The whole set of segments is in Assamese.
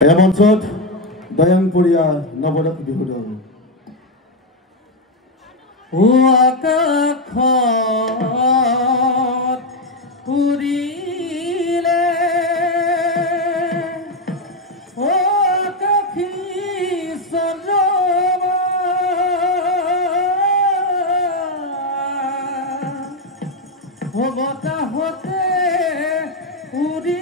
এয়া মঞ্চত দয়াংপুৰীয়া নৱদক বিহু দল আকাশত উৰিলে আকাশী চন্দ্ৰমা বতাহতে উৰি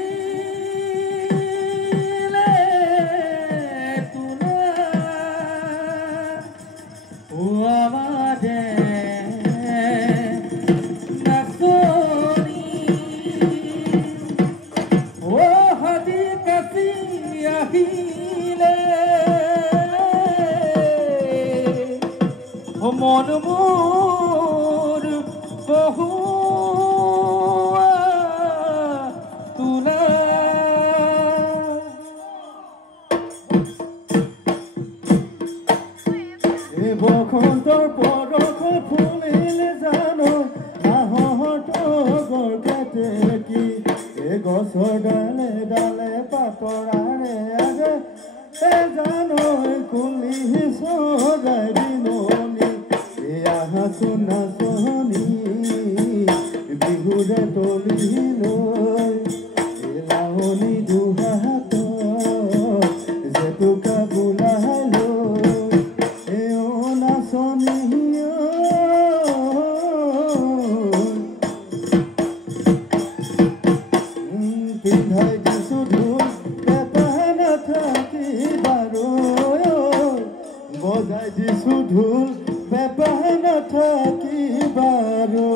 মন মোৰ বহু তোলা এই বসন্তৰ পৰশ ফুলিলে জানো আহত গৰ্ভতে কি এই গছৰ ডালে ডালে পাতৰাৰে আগে জানো কুলি চৰাই দিননি সোনা সোহনি বিহুৰে তলি লৈ লাহনি দুহাত জেতুকা বোলাই লৈ এও নাচনি পিন্ধাই দিছো ঢোল পেঁপা নাথাকি বাৰু বজাই দিছো ঢোল পেঁপা নাথাকি বাৰু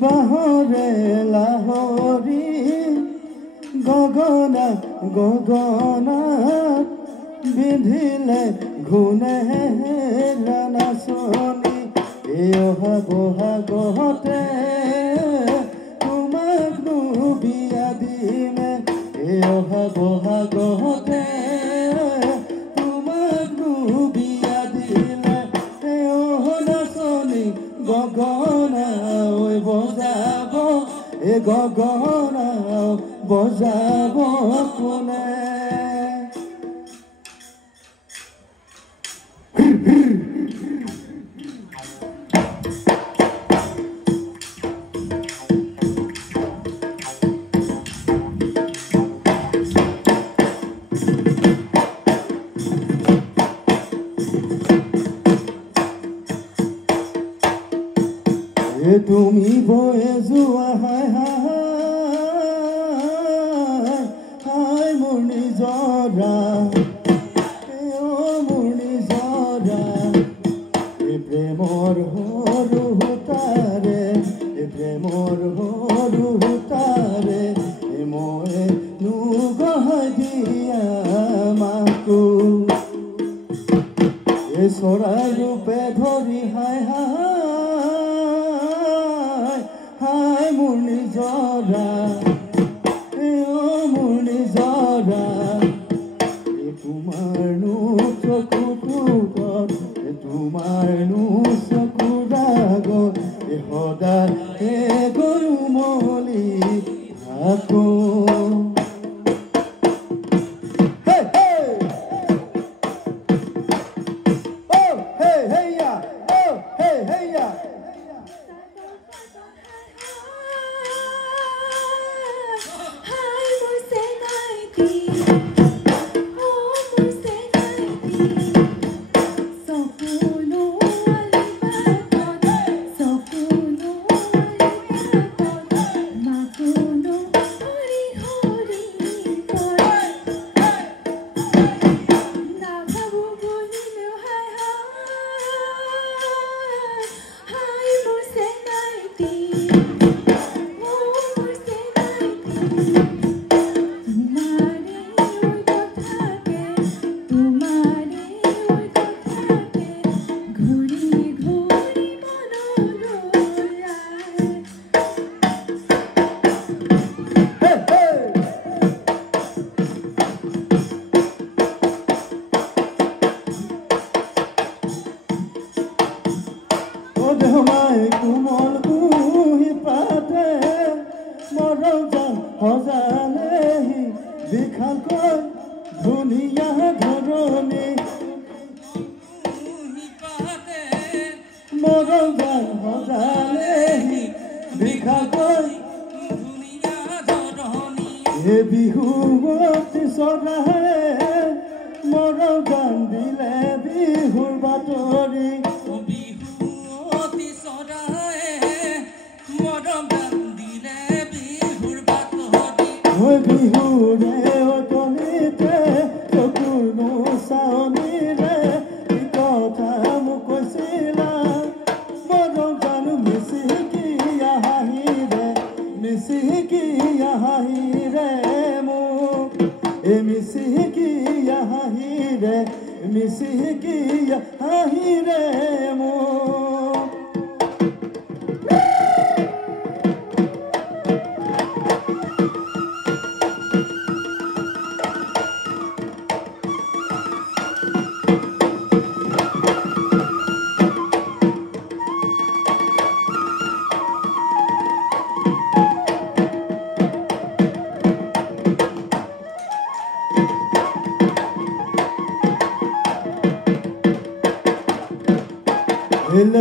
বাহৰে লাহৰি গগনা গগনাত বিধিলে ঘূনে নাচনি এই অহা বহাগতে তোমাক বিয়া দিমে এই অহা বহাগতে তোমাক বিয়া দিলে এই অহ নাচনি গগনা বজাব এ গগনা বজাব কোনে তুমি বয়ে যোৱা হায় হায় মোৰ নিজৰা মোৰ নিজৰা এই প্ৰেমৰ সৰু তাৰে প্ৰেমৰ সৰু তাৰে মই নুগহাই দিয়া মাকো এই চৰাই ৰূপে ধৰি হায় হায় মোৰ নিজৰা মোৰ নিজৰা তোমাৰ নো চকুটো তোমাৰ নো চকুৰ আগত সদায় গৰু মলি আকৌ Hey, hey! Oh, hey, hey, yeah! Oh, hey, hey, yeah!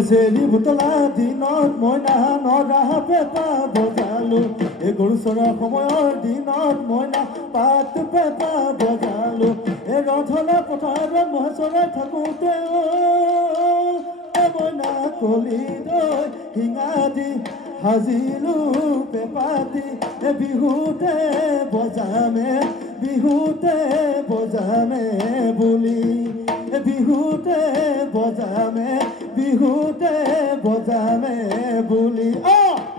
Seri butala dinot moina nora pepa bojalu e guru sora khomoyor dinot moina pat pepa bojalu e rothona pothara mohsora thakute o e moina koli doi hingadi hazilu pepati e bihute bojame buli e bihute bojame buli oh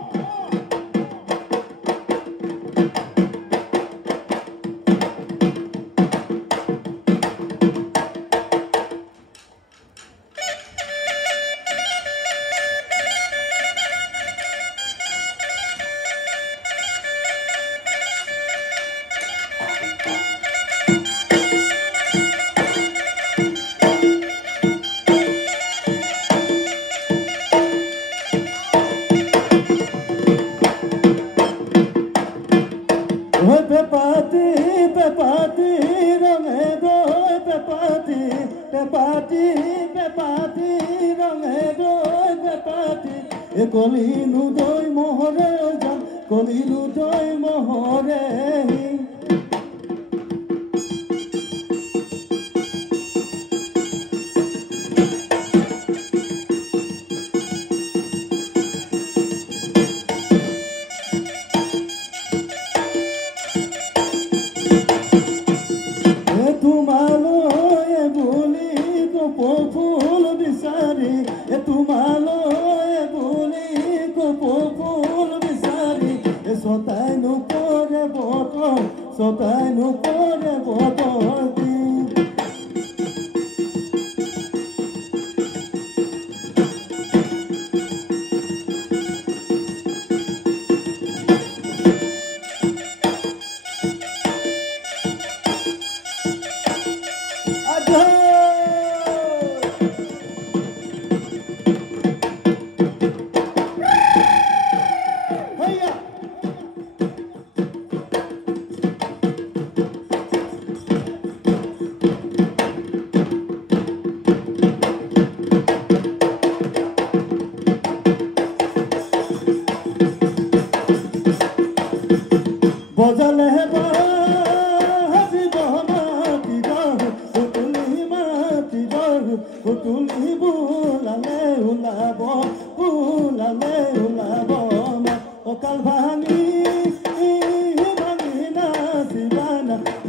Kolinu doi mohore jan kolinu doi mohore tumalo e boli ko poful bisari e tumalo Sotai no pore boto di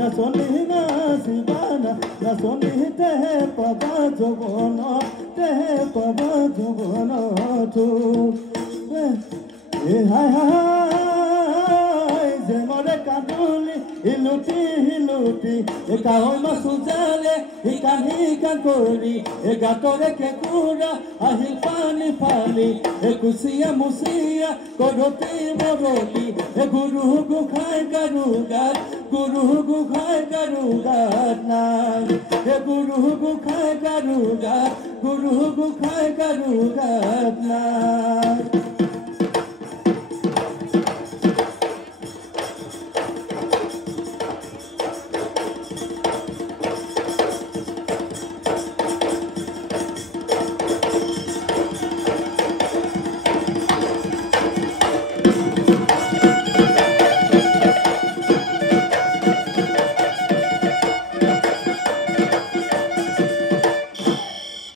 নাচনী নাচিবানা নাচনী তেহে পাবা যৌৱন তেহে পাবা যৌৱনটো হাই হাই জেমৰে কান্দুলি হিলুটি হিলুটি কাহৈ মাছ উজালে শিকান শিকান কৰি গাতৰে কেঁকুৰা আহিল পানী ফালি কুচিয়া মুচিয়া কৰতি মৰতি গুৰু গোসাঁই গাৰু গাত গুৰু গোসাঁই গাৰু গাত নাই গুৰু গোসাঁই গাৰু গাত গুৰু গোসাঁই গাৰু গাত নাই